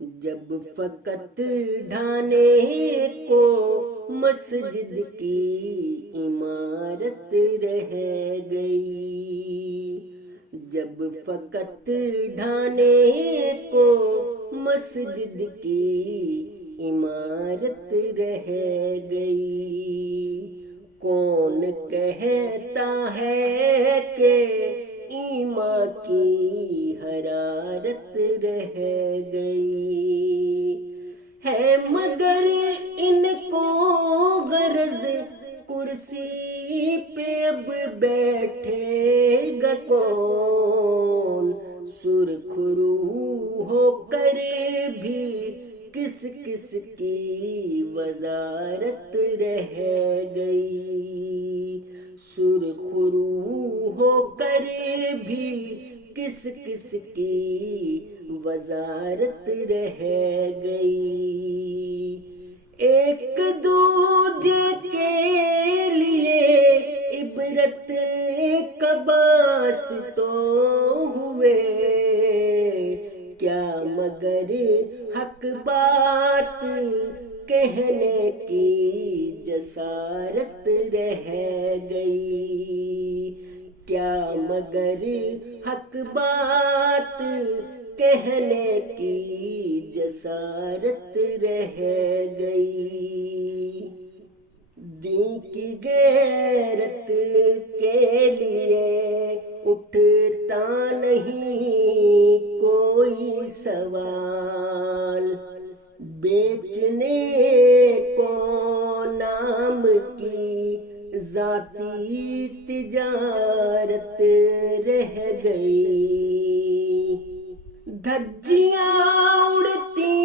جب فقط ڈھانے کو مسجد کی عمارت رہ گئی، جب فقط ڈھانے کو مسجد کی عمارت رہ گئی، کون کہتا ہے کہ ایمان کی حرارت رہ گئی ہے، مگر ان کو غرض کرسی پہ اب بیٹھے گا کون، سرخ روح ہو کر بھی کس کس کی وزارت رہ گئی، سرخ روح ہو کر بھی کس کس کی وزارت رہ گئی، ایک دوجے کے لیے عبرت کا باعث تو ہوئے، کیا مگر حق بات کہنے کی جسارت رہ گئی، کیا مگر حق بات کہنے کی جسارت رہ گئی، دین کی غیرت کے لیے اٹھتا نہیں کوئی سوال، بیچنے کو نام کی ذاتی تجارت رہ گئی، دھجیاں اڑتی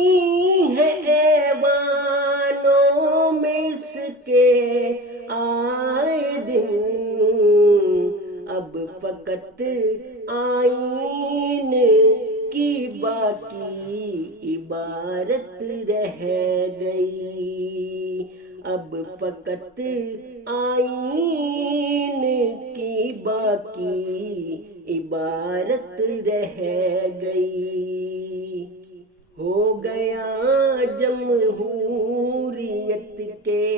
ہیں ایوانوں میں اس کے آئے دن، اب فقط آئین کی باقی عبارت رہ گئی، اب فقط آئین کی باقی عبارت رہ گئی، ہو گیا جمہوریت کے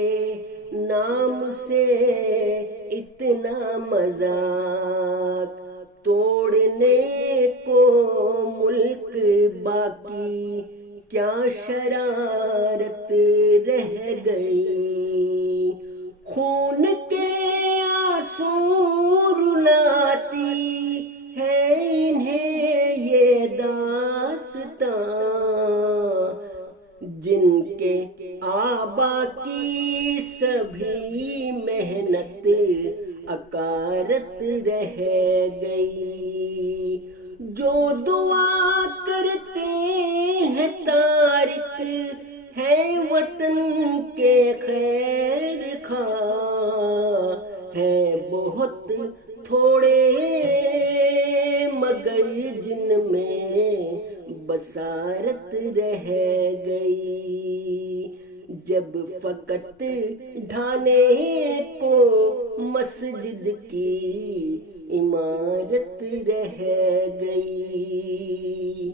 نام سے اتنا مذاق، توڑنے کو ملک باقی کیا شرارت رہ گئی، خون کے آنسو رلاتی ہے انہیں یہ داستاں، جن کے آبا کی سبھی محنت اکارت رہ گئی، جو دعا کرتے ہیں تارک ہے وطن کے خیر خواہ ہیں بہت تھوڑے، مگر جن میں بصارت رہ گئی، جب فقط ڈھانے کو مسجد کی عمارت رہ گئی۔